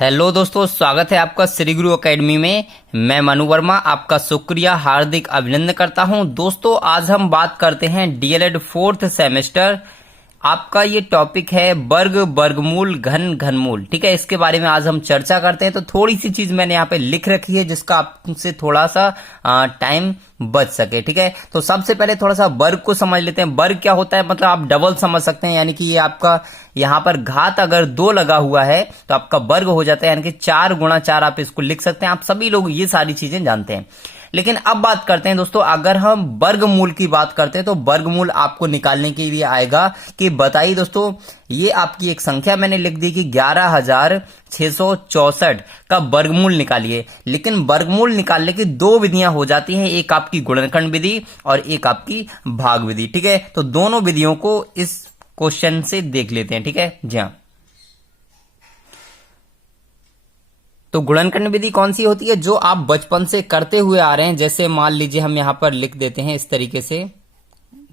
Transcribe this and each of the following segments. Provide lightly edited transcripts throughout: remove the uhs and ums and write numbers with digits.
Hello दोस्तों, स्वागत है आपका श्री गुरु एकेडमी में। मैं मनु वर्मा आपका शुक्रिया हार्दिक अभिनंदन करता हूं। दोस्तों, आज हम बात करते हैं डीएलएड 4th सेमेस्टर। आपका ये टॉपिक है वर्ग, वर्गमूल, घन, घनमूल। ठीक है, इसके बारे में आज हम चर्चा करते हैं। तो थोड़ी सी चीज मैंने यहाँ पे लिख रखी है जिसका आपसे थोड़ा सा टाइम बच सके। ठीक है, तो सबसे पहले थोड़ा सा वर्ग को समझ लेते हैं। वर्ग क्या होता है, मतलब आप डबल समझ सकते हैं, यानी कि ये आपका यहाँ पर घात अगर 2 लगा हुआ है तो आपका वर्ग हो जाता है, यानी कि 4 गुणा 4 आप इसको लिख सकते हैं। आप सभी लोग ये सारी चीजें जानते हैं। लेकिन अब बात करते हैं दोस्तों, अगर हम वर्गमूल की बात करते हैं तो वर्गमूल आपको निकालने के लिए आएगा कि बताइए दोस्तों, ये आपकी एक संख्या मैंने लिख दी कि 11,664 का वर्गमूल निकालिए। लेकिन वर्गमूल निकालने की 2 विधियां हो जाती हैं, एक आपकी गुणनखंड विधि और एक आपकी भाग विधि। ठीक है, तो दोनों विधियों को इस क्वेश्चन से देख लेते हैं। ठीक है जी हाँ। तो गुणनखंड विधि कौन सी होती है, जो आप बचपन से करते हुए आ रहे हैं। जैसे मान लीजिए हम यहां पर लिख देते हैं इस तरीके से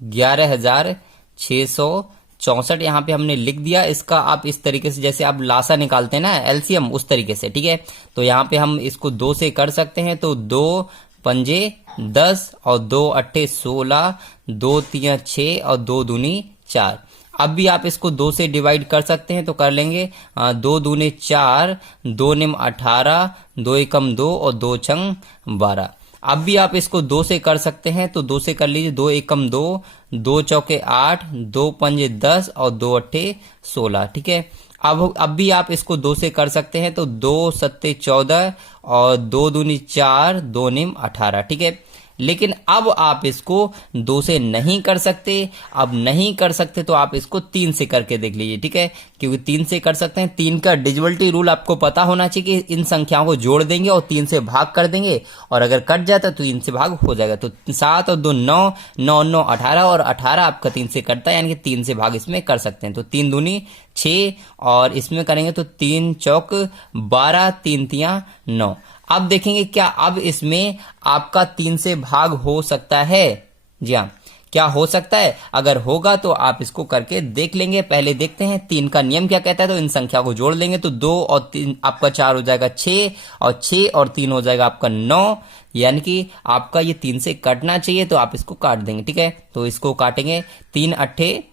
11,664 यहां पे हमने लिख दिया। इसका आप इस तरीके से, जैसे आप लासा निकालते हैं ना, एलसीएम, उस तरीके से। ठीक है, तो यहां पे हम इसको 2 से कर सकते हैं। तो 2 पंजे 10 और 2 अट्ठे 16, 2 तिया 6 और 2 दूनी 4। अब भी आप इसको 2 से डिवाइड कर सकते हैं, तो कर लेंगे 2 दूने 4, 2 निम 18, 2 एकम 2 और 2 छंग 12। अब भी आप इसको 2 से कर सकते हैं, तो 2 से कर लीजिए। 2 एकम 2, 2 चौके 8, 2 पंजे 10 और 2 अट्ठे 16। ठीक है, अब भी आप इसको 2 से कर सकते हैं, तो 2 सत्ते 14 और 2 दूनी 4, 2 निम 18। ठीक है, लेकिन अब आप इसको 2 से नहीं कर सकते। अब नहीं कर सकते तो आप इसको 3 से करके देख लीजिए। ठीक है, क्योंकि 3 से कर सकते हैं। 3 का डिविजिबिलिटी रूल आपको पता होना चाहिए कि इन संख्याओं को जोड़ देंगे और 3 से भाग कर देंगे, और अगर कट जाता तो 3 से भाग हो जाएगा। तो 7 और 2 9, 9 9 18 और 18 आपका 3 से कटता है, यानी कि 3 से भाग इसमें कर सकते हैं। तो 3 दूनी 6 और इसमें करेंगे तो 3 चौक 12, 3 तिया 9। अब देखेंगे क्या अब इसमें आपका 3 से भाग हो सकता है। जी हाँ, क्या हो सकता है? अगर होगा तो आप इसको करके देख लेंगे। पहले देखते हैं 3 का नियम क्या कहता है। तो इन संख्या को जोड़ लेंगे तो 2 और 3 आपका 4 हो जाएगा 6, और 6 और 3 हो जाएगा आपका 9, यानी कि आपका ये 3 से कटना चाहिए, तो आप इसको काट देंगे। ठीक है, तो इसको काटेंगे। 3 अट्ठे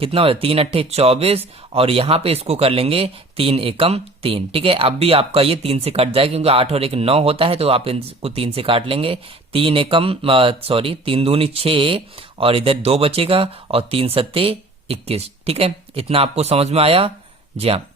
कितना हो जाए, 3 अट्ठे 24, और यहां पे इसको कर लेंगे 3 एकम 3। ठीक है, अब भी आपका ये 3 से कट जाएगा, क्योंकि 8 और 1 9 होता है, तो आप इसको 3 से काट लेंगे। 3 एकम 3 दूनी 6 और इधर 2 बचेगा, और 3 सत्ते 21। ठीक है, इतना आपको समझ में आया? जी हाँ।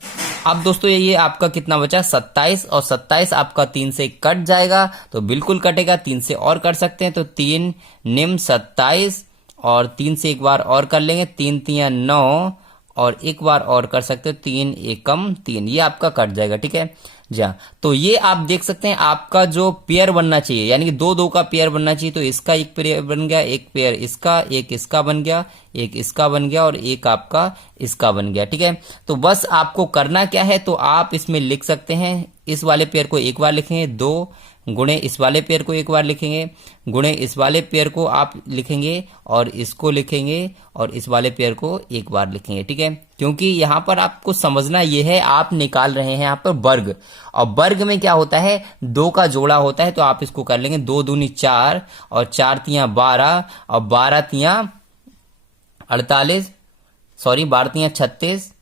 अब दोस्तों ये आपका कितना बचा, 27, और 27 आपका 3 से कट जाएगा, तो बिल्कुल कटेगा। 3 से और कर सकते हैं, तो 3 निम 27 और 3 से एक बार और कर लेंगे, 3 तिया 9 और एक बार और कर सकते हो, 3 एकम 3, ये आपका कट जाएगा। ठीक है जी हाँ, तो ये आप देख सकते हैं आपका जो पेयर बनना चाहिए, यानी कि 2 2 का पेयर बनना चाहिए। तो इसका एक पेयर बन गया, एक पेयर इसका, एक इसका बन गया, एक इसका बन गया, और एक आपका इसका बन गया। ठीक है, तो बस आपको करना क्या है, तो आप इसमें लिख सकते हैं, इस वाले पेयर को एक बार लिखेंगे, 2 गुणे इस वाले पेयर को एक बार लिखेंगे, गुणे इस वाले पेयर को आप लिखेंगे, और इसको लिखेंगे, और इस वाले पेयर को एक बार लिखेंगे। ठीक है, क्योंकि यहां पर आपको समझना यह है, आप निकाल रहे हैं यहां पर वर्ग, और वर्ग में क्या होता है, 2 का जोड़ा होता है। तो आप इसको कर लेंगे 2 दूनी 4 और 4 तिया 12 और 12 तिया 48, 12 तिया 36।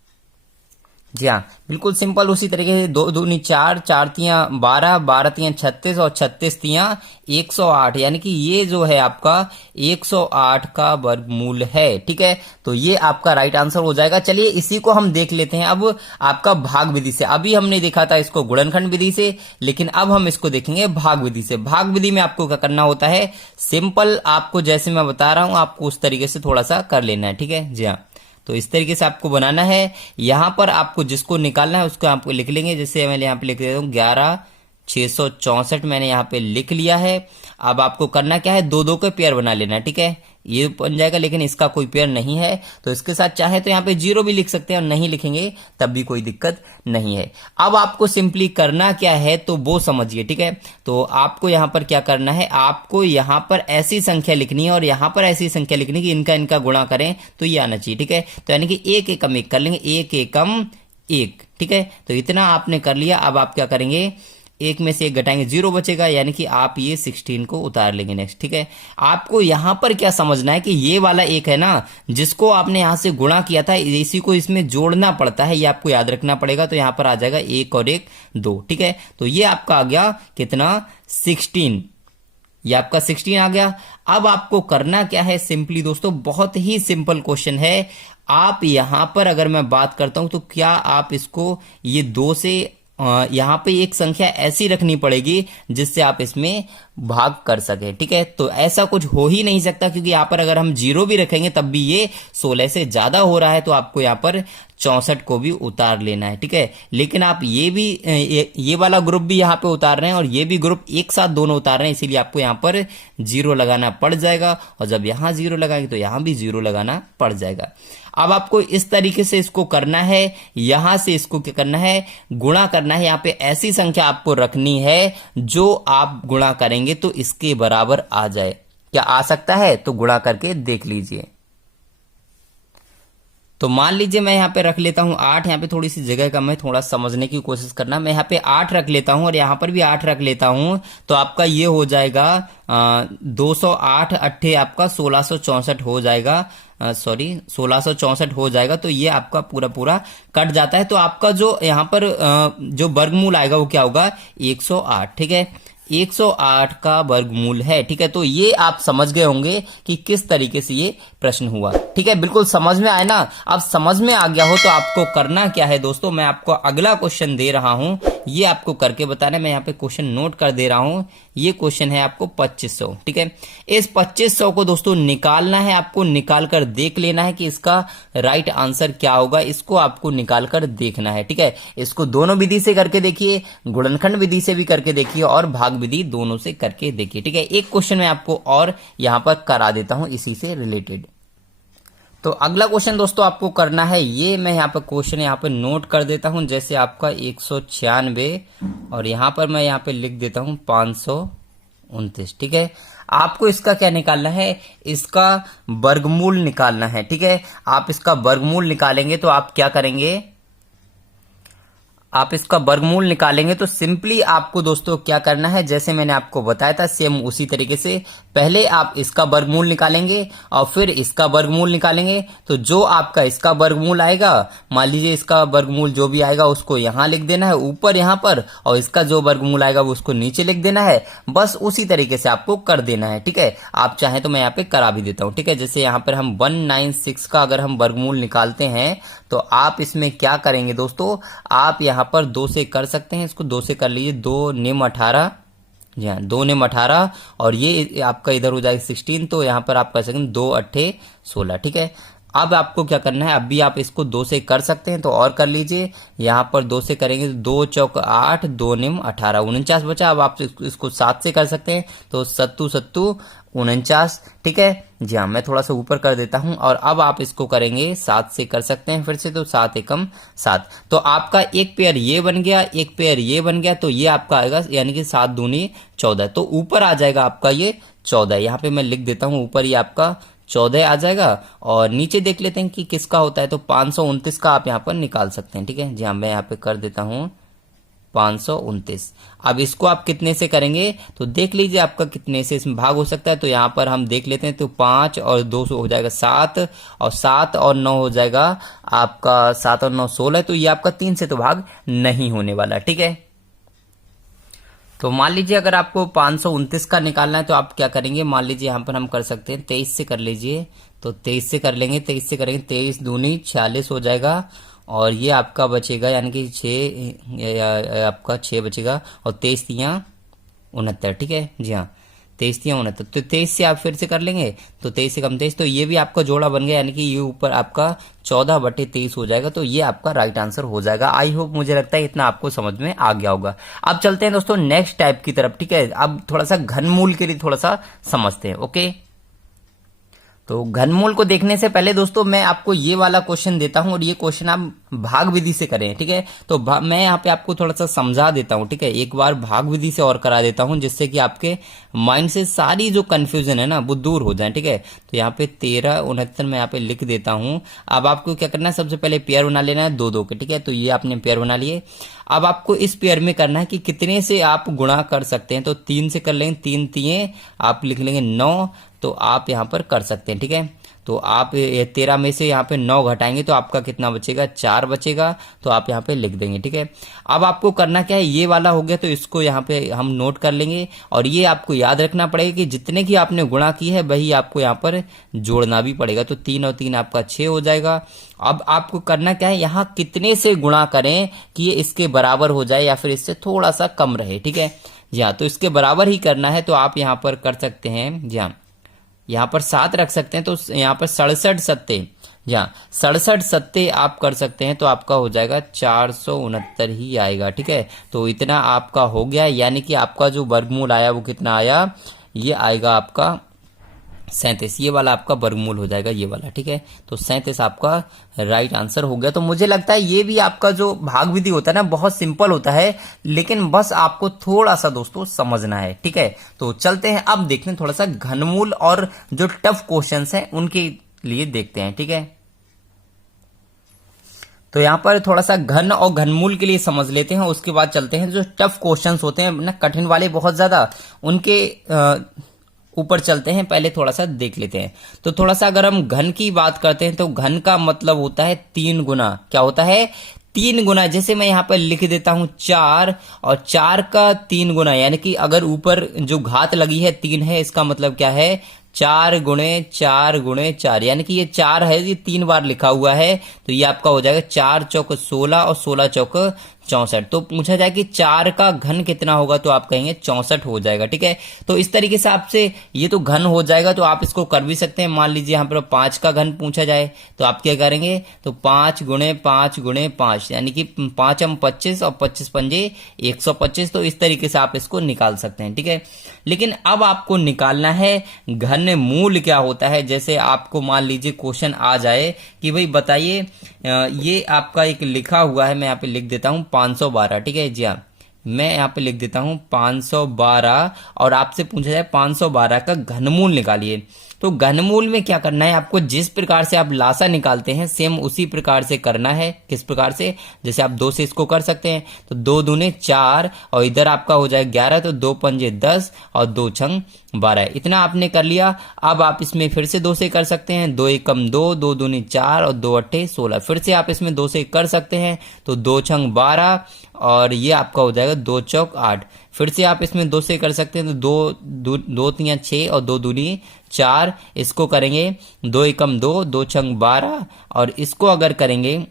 जी हाँ, बिल्कुल सिंपल उसी तरीके से 2 दूनी 4, 4 तिया 12, 12 तिया 36 और 36 तिया 108, यानी कि ये जो है आपका 108 का वर्गमूल है। ठीक है, तो ये आपका राइट आंसर हो जाएगा। चलिए इसी को हम देख लेते हैं अब आपका भाग विधि से। अभी हमने देखा था इसको गुणनखंड विधि से, लेकिन अब हम इसको देखेंगे भाग विधि से। भाग विधि में आपको क्या करना होता है, सिंपल आपको जैसे मैं बता रहा हूं आपको उस तरीके से थोड़ा सा कर लेना है। ठीक है जी हाँ, तो इस तरीके से आपको बनाना है। यहां पर आपको जिसको निकालना है उसको आपको लिख लेंगे। जैसे मैं यहां पे लिख देता हूं 11,664 मैंने यहां पे लिख लिया है। अब आपको करना क्या है, 2 2 के पेयर बना लेना है। ठीक है, ये बन जाएगा, लेकिन इसका कोई पेयर नहीं है, तो इसके साथ चाहे तो यहाँ पे 0 भी लिख सकते हैं, और नहीं लिखेंगे तब भी कोई दिक्कत नहीं है। अब आपको सिंपली करना क्या है तो वो समझिए। ठीक है, तो आपको यहाँ पर क्या करना है, आपको यहाँ पर ऐसी संख्या लिखनी है और यहाँ पर ऐसी संख्या लिखनी है कि इनका इनका गुणा करें तो ये आना चाहिए। ठीक है, तो यानी कि 1 एकम 1 कर लेंगे, 1 एकम 1, ठीक है। तो इतना आपने कर लिया। अब आप क्या करेंगे, एक में से एक घटाएंगे, 0 बचेगा, यानी कि आप ये 16 को उतार लेंगे नेक्स्ट, ठीक है। आपको यहां पर क्या समझना है कि ये वाला एक है ना, जिसको आपने यहां से गुणा किया था, इसी को इसमें जोड़ना पड़ता है, ये आपको याद रखना पड़ेगा। तो यहां पर आ जाएगा 1 और 1 2, ठीक है। तो ये आपका आ गया कितना, 16, ये आपका 16 आ गया। अब आपको करना क्या है, सिंपली दोस्तों बहुत ही सिंपल क्वेश्चन है। आप यहां पर अगर मैं बात करता हूं तो क्या आप इसको ये 2 से यहां पे एक संख्या ऐसी रखनी पड़ेगी जिससे आप इसमें भाग कर सके, ठीक है। तो ऐसा कुछ हो ही नहीं सकता, क्योंकि यहां पर अगर हम 0 भी रखेंगे तब भी ये 16 से ज्यादा हो रहा है, तो आपको यहां पर 64 को भी उतार लेना है, ठीक है। लेकिन आप ये भी ये वाला ग्रुप भी यहां पे उतार रहे हैं और ये भी ग्रुप एक साथ दोनों उतार रहे हैं, इसीलिए आपको यहां पर 0 लगाना पड़ जाएगा। और जब यहां 0 लगाएंगे तो यहां भी 0 लगाना पड़ जाएगा। अब आपको इस तरीके से इसको करना है, यहां से इसको क्या करना है, गुणा करना है। यहां पे ऐसी संख्या आपको रखनी है जो आप गुणा करेंगे तो इसके बराबर आ जाए। क्या आ सकता है, तो गुणा करके देख लीजिए। तो मान लीजिए मैं यहाँ पे रख लेता हूँ 8, यहाँ पे थोड़ी सी जगह कम है, थोड़ा समझने की कोशिश करना। मैं यहाँ पे 8 रख लेता हूँ और यहाँ पर भी 8 रख लेता हूँ, तो आपका ये हो जाएगा 208 अट्ठे आपका 1664 हो जाएगा, सॉरी 1664 हो जाएगा। तो ये आपका पूरा पूरा कट जाता है। तो आपका जो यहाँ पर जो वर्गमूल आएगा वो क्या होगा, 108, ठीक है। 108 का वर्गमूल है, ठीक है। तो ये आप समझ गए होंगे कि किस तरीके से ये प्रश्न हुआ, ठीक है। बिल्कुल समझ में आया ना। अब समझ में आ गया हो तो आपको करना क्या है दोस्तों, मैं आपको अगला क्वेश्चन दे रहा हूं, ये आपको करके बताना है। मैं यहाँ पे क्वेश्चन नोट कर दे रहा हूं। ये क्वेश्चन है आपको 2500, ठीक है। इस 2500 को दोस्तों निकालना है, आपको निकाल कर देख लेना है कि इसका राइट आंसर क्या होगा। इसको आपको निकाल कर देखना है, ठीक है। इसको दोनों विधि से करके देखिए, गुणनखंड विधि से भी करके देखिए और भाग विधि दोनों से करके देखिए, ठीक है। एक क्वेश्चन मैं आपको और यहां पर करा देता हूं इसी से रिलेटेड। तो अगला क्वेश्चन दोस्तों आपको करना है, ये मैं यहाँ पर क्वेश्चन यहाँ पे नोट कर देता हूं, जैसे आपका 196 और यहां पर मैं यहाँ पे लिख देता हूं 529, ठीक है। आपको इसका क्या निकालना है, इसका वर्गमूल निकालना है, ठीक है। आप इसका वर्गमूल निकालेंगे तो आप क्या करेंगे, आप इसका वर्गमूल निकालेंगे तो सिंपली आपको दोस्तों क्या करना है, जैसे मैंने आपको बताया था सेम उसी तरीके से पहले आप इसका वर्गमूल निकालेंगे और फिर इसका वर्गमूल निकालेंगे। तो जो आपका इसका वर्गमूल आएगा, मान लीजिए इसका वर्गमूल जो भी आएगा उसको यहां लिख देना है ऊपर यहां पर, और इसका जो वर्गमूल आएगा वो उसको नीचे लिख देना है। बस उसी तरीके से आपको कर देना है, ठीक है। आप चाहें तो मैं यहाँ पे करा भी देता हूं, ठीक है। जैसे यहाँ पर हम 196 का अगर हम वर्गमूल निकालते हैं तो आप इसमें क्या करेंगे दोस्तों, आप यहाँ पर 2 से कर सकते हैं, इसको 2 से कर लीजिए, 2 निम 18, जी हाँ 2 निम 18 और ये आपका इधर हो जाएगा 16, तो यहाँ पर आप कर सकते हैं 2 अट्ठे 16, ठीक है। अब आपको क्या करना है, अब भी आप इसको 2 से कर सकते हैं तो और कर लीजिए। यहाँ पर 2 से करेंगे तो 2 चौक 8, 2 निम 18, 49 बचा। अब आप इसको 7 से कर सकते हैं तो 7 7 49, ठीक है। जी हाँ मैं थोड़ा सा ऊपर कर देता हूं। और अब आप इसको करेंगे 7 से कर सकते हैं फिर से, तो 7 एकम 7। तो आपका एक पेयर ये बन गया, एक पेयर ये बन गया, तो ये आपका आएगा यानी कि 7 दूनी 14। तो ऊपर आ जाएगा आपका ये 14, यहाँ पे मैं लिख देता हूं, ऊपर ये आपका 14 आ जाएगा। और नीचे देख लेते हैं कि किसका होता है, तो 529 का आप यहाँ पर निकाल सकते हैं, ठीक है। जी हाँ मैं यहाँ पे कर देता हूँ 529। अब इसको आप कितने से करेंगे तो देख लीजिए आपका कितने से इसमें भाग हो सकता है। तो यहाँ पर हम देख लेते हैं, तो 5 और 2 हो जाएगा 7, और 7 और 9 हो जाएगा आपका 7 और 9 16। तो ये आपका 3 से तो भाग नहीं होने वाला, ठीक है। तो मान लीजिए अगर आपको 529 का निकालना है तो आप क्या करेंगे, मान लीजिए यहाँ पर हम कर सकते हैं 23 से कर लीजिए। तो 23 से कर लेंगे, 23 से करेंगे, 23 दूनी 46 हो जाएगा। और ये आपका बचेगा यानी कि 6, आपका 6 बचेगा, और 23 तियां 69, ठीक है। जी हाँ 23 तियां 69। तो 23 से आप फिर से कर लेंगे, तो 23 से कम 23, तो ये भी आपका जोड़ा बन गया, यानी कि ये ऊपर आपका 14/23 हो जाएगा। तो ये आपका राइट आंसर हो जाएगा। आई होप मुझे लगता है इतना आपको समझ में आ गया होगा। अब चलते हैं दोस्तों नेक्स्ट टाइप की तरफ, ठीक है। अब थोड़ा सा घनमूल के लिए थोड़ा सा समझते हैं, ओके। तो घनमूल को देखने से पहले दोस्तों मैं आपको ये वाला क्वेश्चन देता हूं, और ये क्वेश्चन आप भाग विधि से करें, ठीक है। तो मैं यहाँ पे आपको थोड़ा सा समझा देता हूँ, ठीक है, एक बार भाग विधि से और करा देता हूँ, जिससे कि आपके माइंड से सारी जो कंफ्यूजन है ना वो दूर हो जाए, ठीक है। तो यहाँ पे 13 69 मैं यहाँ पे लिख देता हूँ। अब आपको क्या करना है, सबसे पहले पेयर बना लेना है 2-2 के, ठीक है। तो ये आपने पेयर बना लिए। अब आपको इस पेयर में करना है कि कितने से आप गुणा कर सकते हैं। तो 3 से कर लेंगे, 3 3 आप लिख लेंगे 9, तो आप यहाँ पर कर सकते हैं, ठीक है। तो आप 13 में से यहाँ पे 9 घटाएंगे तो आपका कितना बचेगा, 4 बचेगा। तो आप यहाँ पे लिख देंगे, ठीक है। अब आपको करना क्या है, ये वाला हो गया तो इसको यहाँ पे हम नोट कर लेंगे, और ये आपको याद रखना पड़ेगा कि जितने की आपने गुणा की है वही आपको यहाँ पर जोड़ना भी पड़ेगा। तो 3 और 3 आपका 6 हो जाएगा। अब आपको करना क्या है, यहाँ कितने से गुणा करें कि ये इसके बराबर हो जाए या फिर इससे थोड़ा सा कम रहे, ठीक है। जी हाँ, तो इसके बराबर ही करना है। तो आप यहाँ पर कर सकते हैं, जी हाँ, यहाँ पर 7 रख सकते हैं। तो यहाँ पर 67 सत्ते, यहाँ 67 सत्ते आप कर सकते हैं। तो आपका हो जाएगा 469 ही आएगा, ठीक है। तो इतना आपका हो गया, यानी कि आपका जो वर्गमूल आया वो कितना आया, ये आएगा आपका 37। ये वाला आपका वर्गमूल हो जाएगा, ये वाला, ठीक है। तो 37 आपका राइट आंसर हो गया। तो मुझे लगता है ये भी आपका जो भाग विधि होता है ना बहुत सिंपल होता है, लेकिन बस आपको थोड़ा सा दोस्तों समझना है, ठीक है। तो चलते हैं अब देखते हैं थोड़ा सा घनमूल और जो टफ क्वेश्चंस हैं उनके लिए देखते हैं, ठीक है। तो यहाँ पर थोड़ा सा घन और घनमूल के लिए समझ लेते हैं, उसके बाद चलते हैं जो टफ क्वेश्चंस होते हैं ना, कठिन वाले बहुत ज्यादा, उनके ऊपर चलते हैं। पहले थोड़ा सा देख लेते हैं। तो थोड़ा सा अगर हम घन की बात करते हैं तो घन का मतलब होता है 3 गुना। क्या होता है, 3 गुना। जैसे मैं यहाँ पर लिख देता हूं 4, और 4 का 3 गुना, यानी कि अगर ऊपर जो घात लगी है 3 है, इसका मतलब क्या है, 4 गुणे 4 गुणे 4, यानी कि ये 4 है, ये 3 बार लिखा हुआ है। तो ये आपका हो जाएगा 4 चौक 16 और 16 चौक 64। तो पूछा जाए कि 4 का घन कितना होगा, तो आप कहेंगे 64 हो जाएगा, ठीक है। तो इस तरीके से आपसे ये तो घन हो जाएगा। तो आप इसको कर भी सकते हैं। मान लीजिए यहाँ पर 5 का घन पूछा जाए तो आप क्या करेंगे, तो 5 गुणे 5 गुणे 5, यानी कि 5 हम 25 और 25 पंजे 125। तो इस तरीके से आप इसको निकाल सकते हैं, ठीक है। लेकिन अब आपको निकालना है घन मूल क्या होता है। जैसे आपको मान लीजिए क्वेश्चन आ जाए कि भाई बताइए, ये आपका एक लिखा हुआ है, मैं यहाँ पे लिख देता हूं 512, ठीक है। जी हाँ, मैं यहाँ पे लिख देता हूं 512, और आपसे पूछा जाए 512 का घनमूल निकालिए। तो घनमूल में क्या करना है, आपको जिस प्रकार से आप लासा निकालते हैं सेम उसी प्रकार से करना है। किस प्रकार से, जैसे आप 2 से इसको कर सकते हैं, तो 2 दूने 4, और इधर आपका हो जाए 11, तो 2 पंजे 10 और 2 छंग 12। इतना आपने कर लिया। अब आप इसमें फिर से 2 से कर सकते हैं, 2 एकम 2, 2 दूनी 4 और 2 अट्ठे 16। फिर से आप इसमें 2 से कर सकते हैं, तो 2 छंग 12, और ये आपका हो जाएगा 2 चौक 8। फिर से आप इसमें 2 से कर सकते हैं, तो 2 3 6 और 2 दूनी 4। इसको करेंगे 2 एकम 2, 2 छंग 12, और इसको अगर करेंगे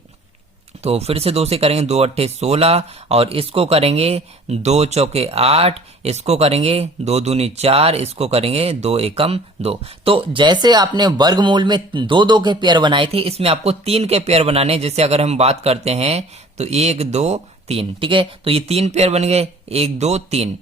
तो फिर से 2 से करेंगे, 2 अट्ठे 16, और इसको करेंगे 2 चौके 8, इसको करेंगे 2 दूनी 4, इसको करेंगे 2 एकम 2। तो जैसे आपने वर्गमूल में 2-2 के पेयर बनाए थे, इसमें आपको 3 के पेयर बनाने। जैसे अगर हम बात करते हैं तो 1 2 3, ठीक है। तो ये 3 पेयर बन गए, 1 2 3,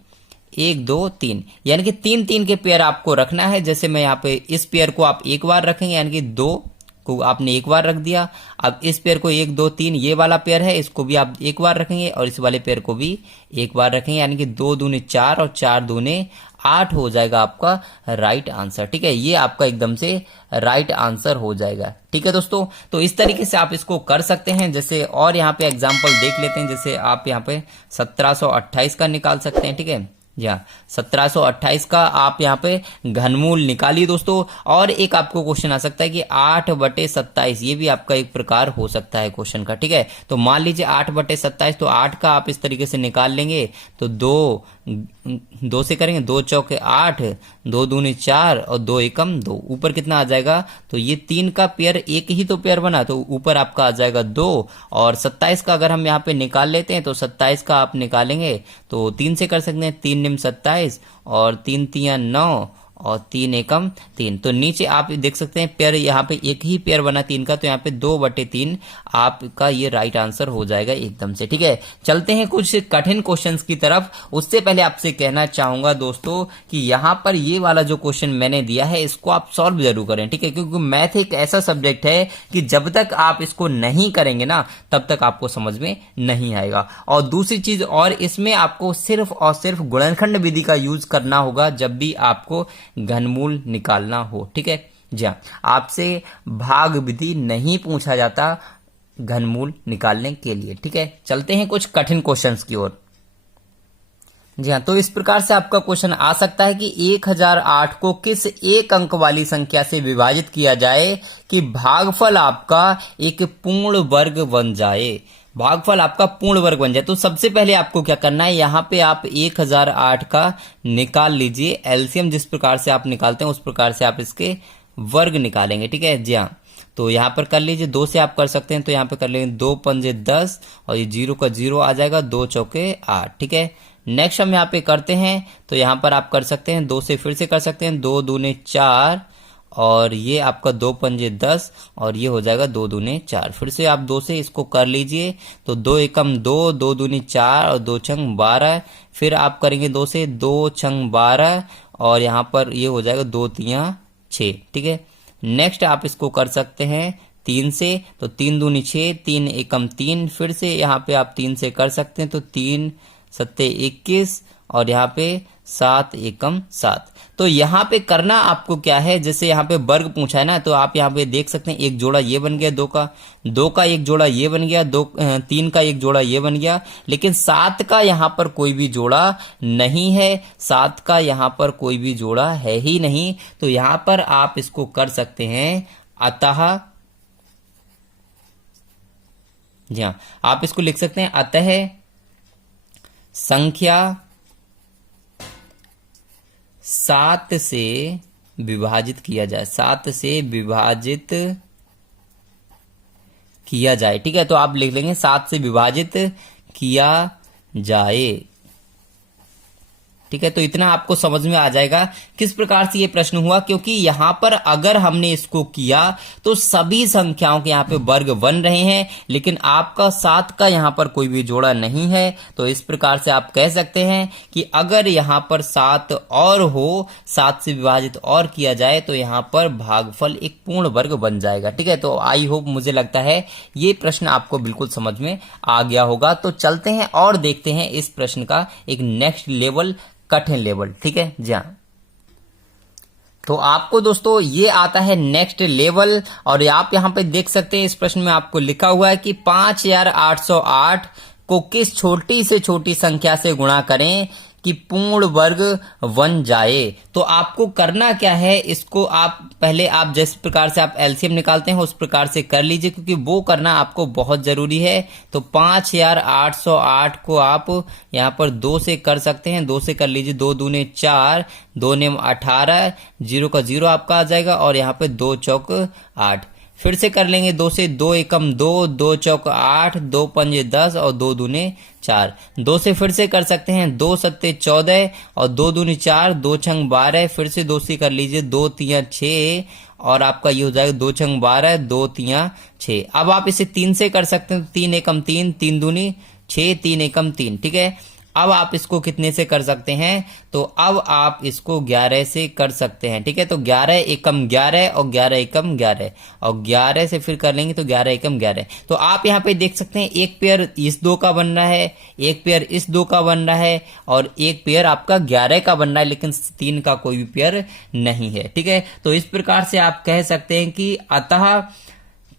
1 2 3, यानी कि 3-3 के पेयर आपको रखना है। जैसे मैं यहाँ पे इस पेयर को आप एक बार रखेंगे, यानी कि 2 को आपने एक बार रख दिया। अब इस पेयर को 1 2 3, ये वाला पेयर है, इसको भी आप एक बार रखेंगे, और इस वाले पेयर को भी एक बार रखेंगे, यानी कि 2 दूने 4 और 4 दूने 8 हो जाएगा आपका राइट आंसर, ठीक है। ये आपका एकदम से राइट आंसर हो जाएगा, ठीक है दोस्तों। तो इस तरीके से आप इसको कर सकते हैं। जैसे और यहाँ पे एग्जांपल देख लेते हैं। जैसे आप यहाँ पे 1728 का निकाल सकते हैं, ठीक है। या 1728 का आप यहाँ पे घनमूल निकालिए दोस्तों। और एक आपको क्वेश्चन आ सकता है कि 8/27, ये भी आपका एक प्रकार हो सकता है क्वेश्चन का, ठीक है। तो मान लीजिए 8/27, तो 8 का आप इस तरीके से निकाल लेंगे, तो 2 से करेंगे, 2 चौके 8, 2 दूनी 4 और 2 एकम 2। ऊपर कितना आ जाएगा, तो ये 3 का पेयर, एक ही तो पेयर बना, तो ऊपर आपका आ जाएगा 2। और 27 का अगर हम यहाँ पे निकाल लेते हैं, तो 27 का आप निकालेंगे तो 3 से कर सकते हैं, 3 निम 27 और 3 तियां 9 और 3 एकम 3। तो नीचे आप देख सकते हैं पेयर, यहाँ पे एक ही पेयर बना 3 का, तो यहाँ पे 2/3 आपका ये राइट आंसर हो जाएगा एकदम से। ठीक है, चलते हैं कुछ कठिन क्वेश्चंस की तरफ। उससे पहले आपसे कहना चाहूंगा दोस्तों कि यहाँ पर ये वाला जो क्वेश्चन मैंने दिया है इसको आप सॉल्व जरूर करें। ठीक है, क्योंकि मैथ एक ऐसा सब्जेक्ट है कि जब तक आप इसको नहीं करेंगे ना तब तक आपको समझ में नहीं आएगा। और दूसरी चीज, और इसमें आपको सिर्फ और सिर्फ गुणनखंड विधि का यूज करना होगा जब भी आपको घनमूल निकालना हो। ठीक है जी हाँ, आपसे भाग विधि नहीं पूछा जाता घनमूल निकालने के लिए। ठीक है, चलते हैं कुछ कठिन क्वेश्चंस की ओर। जी हाँ, तो इस प्रकार से आपका क्वेश्चन आ सकता है कि 1008 को किस एक अंक वाली संख्या से विभाजित किया जाए कि भागफल आपका एक पूर्ण वर्ग बन जाए। भागफल आपका पूर्ण वर्ग बन जाए। तो सबसे पहले आपको क्या करना है, यहाँ पे आप 1008 का निकाल लीजिए। एलसीएम जिस प्रकार से आप निकालते हैं उस प्रकार से आप इसके वर्ग निकालेंगे। ठीक है जी हाँ, तो यहाँ पर कर लीजिए, 2 से आप कर सकते हैं, तो यहाँ पे कर लेंगे 2 पंजे 10 और ये 0 का 0 आ जाएगा, 2 चौके 8। ठीक है, नेक्स्ट हम यहाँ पे करते हैं, तो यहाँ पर आप कर सकते हैं 2 से फिर से कर सकते हैं, 2 दूने 4 और ये आपका 2 पंजे 10 और ये हो जाएगा 2 दूने 4। फिर से आप 2 से इसको कर लीजिए, तो 2 एकम 2, 2 दूनी 4 और 2 छंग 12। फिर आप करेंगे 2 से, 2 छंग 12 और यहाँ पर ये हो जाएगा 2 तियां 6। ठीक है, नेक्स्ट आप इसको कर सकते हैं 3 से, तो 3 दूनी 6, 3 एकम 3। फिर से यहाँ पे आप 3 से कर सकते हैं, तो 3 सत्ते 21 और यहाँ पे 7 एकम 7। तो यहाँ पे करना आपको क्या है, जैसे यहाँ पे वर्ग पूछा है ना, तो आप यहाँ पे देख सकते हैं एक जोड़ा ये बन गया 2 का एक जोड़ा ये बन गया, 3 का एक जोड़ा ये बन गया, लेकिन 7 का यहाँ पर कोई भी जोड़ा नहीं है। 7 का यहाँ पर कोई भी जोड़ा है ही नहीं। तो यहाँ पर आप इसको कर सकते हैं अतः, जी हाँ, आप इसको लिख सकते हैं अतः संख्या 7 से विभाजित किया जाए, 7 से विभाजित किया जाए। ठीक है, तो आप लिख लेंगे 7 से विभाजित किया जाए। ठीक है, तो इतना आपको समझ में आ जाएगा किस प्रकार से ये प्रश्न हुआ, क्योंकि यहां पर अगर हमने इसको किया तो सभी संख्याओं के यहाँ पे वर्ग बन रहे हैं, लेकिन आपका 7 का यहाँ पर कोई भी जोड़ा नहीं है। तो इस प्रकार से आप कह सकते हैं कि अगर यहाँ पर 7 और हो, 7 से विभाजित और किया जाए तो यहाँ पर भागफल एक पूर्ण वर्ग बन जाएगा। ठीक है, तो आई होप, मुझे लगता है ये प्रश्न आपको बिल्कुल समझ में आ गया होगा। तो चलते हैं और देखते हैं इस प्रश्न का एक नेक्स्ट लेवल, कठिन लेवल। ठीक है जी हाँ, तो आपको दोस्तों ये आता है नेक्स्ट लेवल, और आप यहां पे देख सकते हैं इस प्रश्न में आपको लिखा हुआ है कि 5808 को किस छोटी से छोटी संख्या से गुणा करें कि पूर्ण वर्ग बन जाए। तो आपको करना क्या है, इसको आप पहले आप जिस प्रकार से आप एलसीएम निकालते हैं उस प्रकार से कर लीजिए, क्योंकि वो करना आपको बहुत जरूरी है। तो 5808 को आप यहाँ पर 2 से कर सकते हैं, 2 से कर लीजिए, 2 दूने 4, 2 नेम 18, 0 का 0 आपका आ जाएगा और यहाँ पे 2 चौक 8। फिर से कर लेंगे 2 से, 2 एकम 2, 2 चौक 8, 2 पंजे 10 और 2 दूने 4। 2 से फिर से कर सकते हैं, 2 सत्ते 14 और 2 दूनी 4, 2 छंग 12। फिर से 2 से कर लीजिए, 2 तियां 6 और आपका ये हो जाएगा 2 छंग 12, 2 तियां 6। अब आप इसे 3 से कर सकते हैं, 3 एकम 3, 3 दूनी 6, 3 एकम 3। ठीक है, अब आप इसको कितने से कर सकते हैं, तो अब आप इसको 11 से कर सकते हैं। ठीक है, तो 11 एकम 11 और 11 एकम 11 और 11 से फिर कर लेंगे तो 11 एकम 11। तो आप यहाँ पे देख सकते हैं एक पेयर इस 2 का बन रहा है, एक पेयर इस 2 का बन रहा है और एक पेयर आपका 11 का बन रहा है, लेकिन 3 का कोई भी पेयर नहीं है। ठीक है, तो इस प्रकार से आप कह सकते हैं कि अतः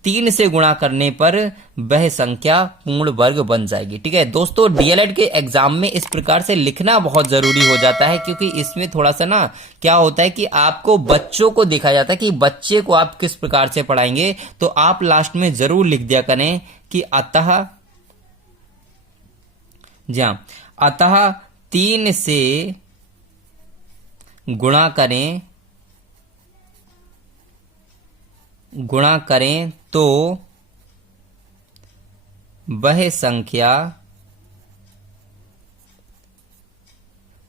3 से गुणा करने पर वह संख्या पूर्ण वर्ग बन जाएगी। ठीक है दोस्तों, डीएलएड के एग्जाम में इस प्रकार से लिखना बहुत जरूरी हो जाता है, क्योंकि इसमें थोड़ा सा ना क्या होता है कि आपको बच्चों को देखा जाता है कि बच्चे को आप किस प्रकार से पढ़ाएंगे। तो आप लास्ट में जरूर लिख दिया करें कि अतः, जहां अतः 3 से गुणा करें तो वह संख्या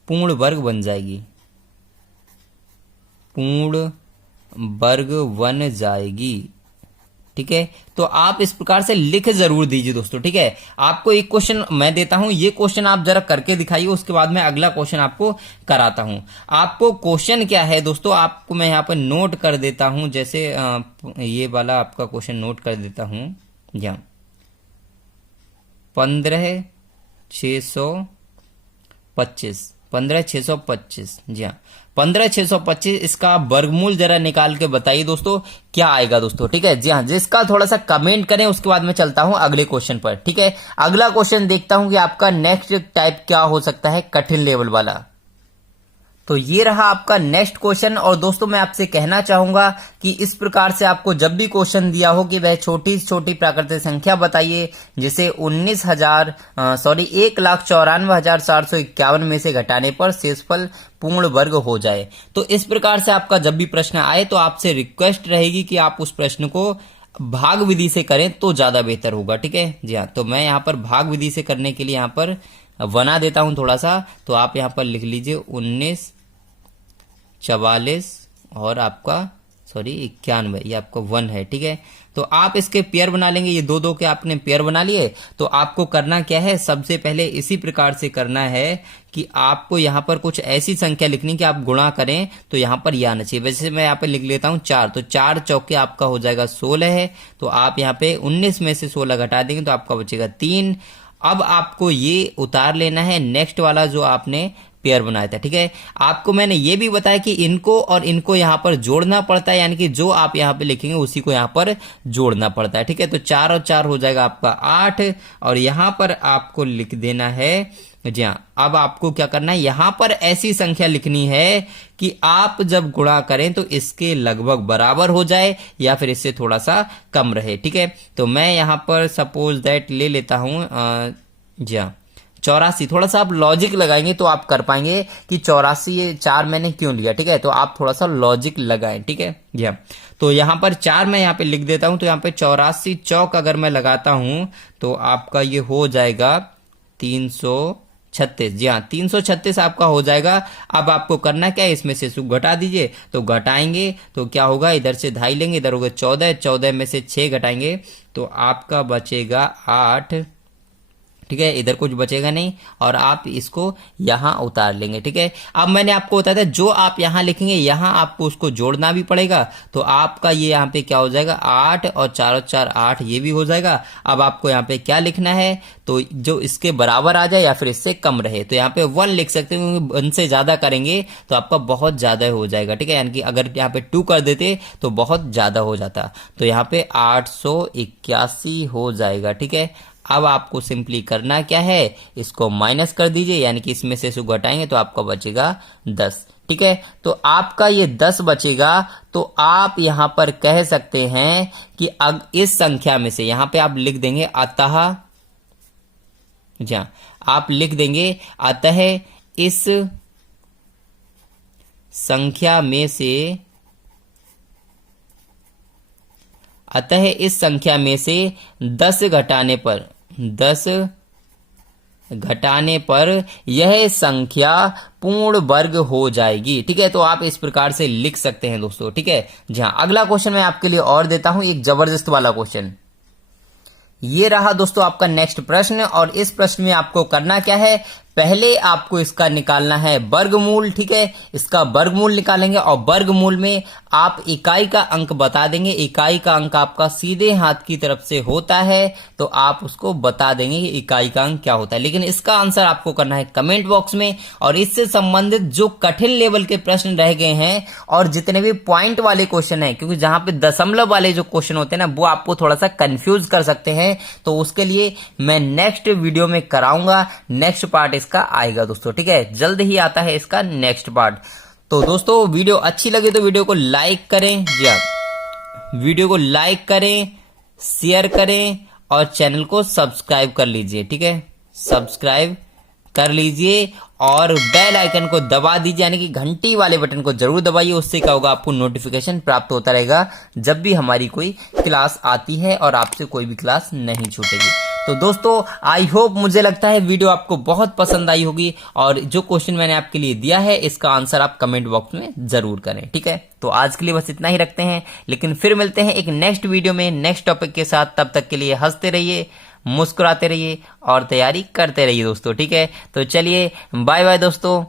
पूर्ण वर्ग बन जाएगी। पूर्ण वर्ग बन जाएगी। ठीक है, तो आप इस प्रकार से लिख जरूर दीजिए दोस्तों। ठीक है, आपको एक क्वेश्चन मैं देता हूं, ये क्वेश्चन आप जरा करके दिखाइए, उसके बाद मैं अगला क्वेश्चन आपको कराता हूं। आपको क्वेश्चन क्या है दोस्तों, आपको मैं यहाँ पर नोट कर देता हूं, जैसे ये वाला आपका क्वेश्चन नोट कर देता हूं। यहाँ 15,625 जी हाँ, 15,625 इसका वर्गमूल जरा निकाल के बताइए दोस्तों क्या आएगा दोस्तों। ठीक है जी हाँ, जिसका थोड़ा सा कमेंट करें, उसके बाद मैं चलता हूं अगले क्वेश्चन पर। ठीक है, अगला क्वेश्चन देखता हूं कि आपका नेक्स्ट टाइप क्या हो सकता है, कठिन लेवल वाला। तो ये रहा आपका नेक्स्ट क्वेश्चन। और दोस्तों मैं आपसे कहना चाहूंगा कि इस प्रकार से आपको जब भी क्वेश्चन दिया हो कि वह छोटी से छोटी प्राकृतिक संख्या बताइए, जिसे 1,94,451 में से घटाने पर शेषफल पूर्ण वर्ग हो जाए। तो इस प्रकार से आपका जब भी प्रश्न आए तो आपसे रिक्वेस्ट रहेगी कि आप उस प्रश्न को भाग विधि से करें तो ज्यादा बेहतर होगा। ठीक है जी हाँ, तो मैं यहाँ पर भाग विधि से करने के लिए यहाँ पर बना देता हूं थोड़ा सा। तो आप यहां पर लिख लीजिए 1944 और आपका 91, ये आपका 1 है। ठीक है, तो आप इसके पेयर बना लेंगे, ये दो दो के आपने पेयर बना लिए। तो आपको करना क्या है, सबसे पहले इसी प्रकार से करना है कि आपको यहां पर कुछ ऐसी संख्या लिखनी कि आप गुणा करें तो यहां पर यह आना चाहिए। वैसे मैं यहां पर लिख लेता हूं 4, तो 4 चौके आपका हो जाएगा 16 है। तो आप यहां पे 19 में से 16 घटा देंगे तो आपका बचेगा 3। अब आपको ये उतार लेना है नेक्स्ट वाला जो आपने पेयर बनाया था। ठीक है, आपको मैंने ये भी बताया कि इनको और इनको यहां पर जोड़ना पड़ता है, यानी कि जो आप यहां पे लिखेंगे उसी को यहां पर जोड़ना पड़ता है। ठीक है, तो 4 और 4 हो जाएगा आपका 8 और यहां पर आपको लिख देना है जी हाँ। अब आपको क्या करना है, यहां पर ऐसी संख्या लिखनी है कि आप जब गुणा करें तो इसके लगभग बराबर हो जाए या फिर इससे थोड़ा सा कम रहे। ठीक है, तो मैं यहां पर सपोज दैट ले लेता हूं जी हाँ 84। थोड़ा सा आप लॉजिक लगाएंगे तो आप कर पाएंगे कि 84 ये 4 मैंने क्यों लिया। ठीक है, तो आप थोड़ा सा लॉजिक लगाएं। ठीक है जी हाँ, तो यहां पर 4 मैं यहां पे लिख देता हूं। तो यहां पे 84 चौक अगर मैं लगाता हूं तो आपका ये हो जाएगा 336। जी हाँ, 336 आपका हो जाएगा। अब आपको करना क्या है, इसमें से सुख घटा दीजिए। तो घटाएंगे तो क्या होगा, इधर से 2.5 लेंगे, इधर होगा 14, 14 में से 6 घटाएंगे तो आपका बचेगा 8। ठीक है, इधर कुछ बचेगा नहीं और आप इसको यहां उतार लेंगे। ठीक है, अब मैंने आपको बताया था जो आप यहां लिखेंगे यहां आपको उसको जोड़ना भी पड़ेगा। तो आपका ये यहां पे क्या हो जाएगा 8 और 4 और 4 8, ये भी हो जाएगा। अब आपको यहां पे क्या लिखना है, तो जो इसके बराबर आ जाए या फिर इससे कम रहे। तो यहां पे 1 लिख सकते हैं, क्योंकि 1 से ज्यादा करेंगे तो आपका बहुत ज्यादा हो जाएगा। ठीक है, यानी कि अगर यहाँ पे 2 कर देते तो बहुत ज्यादा हो जाता। तो यहाँ पे 881 हो जाएगा। ठीक है, अब आपको सिंपली करना क्या है, इसको माइनस कर दीजिए, यानी कि इसमें से इसको घटाएंगे तो आपका बचेगा 10। ठीक है, तो आपका ये 10 बचेगा। तो आप यहां पर कह सकते हैं कि इस संख्या में से यहां पे आप लिख देंगे अतः, जहां आप लिख देंगे अतः इस संख्या में से, अतः इस संख्या में से 10 घटाने पर यह संख्या पूर्ण वर्ग हो जाएगी। ठीक है, तो आप इस प्रकार से लिख सकते हैं दोस्तों। ठीक है, जहां अगला क्वेश्चन मैं आपके लिए और देता हूं, एक जबरदस्त वाला क्वेश्चन। ये रहा दोस्तों आपका नेक्स्ट प्रश्न। और इस प्रश्न में आपको करना क्या है, पहले आपको इसका निकालना है वर्गमूल। ठीक है, इसका वर्गमूल निकालेंगे और वर्गमूल में आप इकाई का अंक बता देंगे। इकाई का अंक आपका सीधे हाथ की तरफ से होता है, तो आप उसको बता देंगे कि इकाई का अंक क्या होता है। लेकिन इसका आंसर आपको करना है कमेंट बॉक्स में। और इससे संबंधित जो कठिन लेवल के प्रश्न रह गए हैं और जितने भी पॉइंट वाले क्वेश्चन है, क्योंकि जहां पे दशमलव वाले जो क्वेश्चन होते हैं ना, वो आपको थोड़ा सा कंफ्यूज कर सकते हैं, तो उसके लिए मैं नेक्स्ट वीडियो में कराऊंगा। नेक्स्ट पार्ट इसका आएगा दोस्तों। ठीक है, जल्द ही आता है इसका नेक्स्ट पार्ट। तो दोस्तों वीडियो अच्छी लगे तो वीडियो को लाइक करें। जी हाँ, वीडियो को लाइक करें, शेयर करें और चैनल को सब्सक्राइब कर लीजिए। ठीक है, सब्सक्राइब कर लीजिए और बेल आइकन को दबा दीजिए, यानी कि घंटी वाले बटन को जरूर दबाइए। उससे क्या होगा, आपको नोटिफिकेशन प्राप्त होता रहेगा जब भी हमारी कोई क्लास आती है और आपसे कोई भी क्लास नहीं छूटेगी। तो दोस्तों आई होप, मुझे लगता है वीडियो आपको बहुत पसंद आई होगी और जो क्वेश्चन मैंने आपके लिए दिया है इसका आंसर आप कमेंट बॉक्स में जरूर करें। ठीक है, तो आज के लिए बस इतना ही रखते हैं, लेकिन फिर मिलते हैं एक नेक्स्ट वीडियो में नेक्स्ट टॉपिक के साथ। तब तक के लिए हंसते रहिए, मुस्कुराते रहिए और तैयारी करते रहिए दोस्तों। ठीक है, तो चलिए बाय बाय दोस्तों।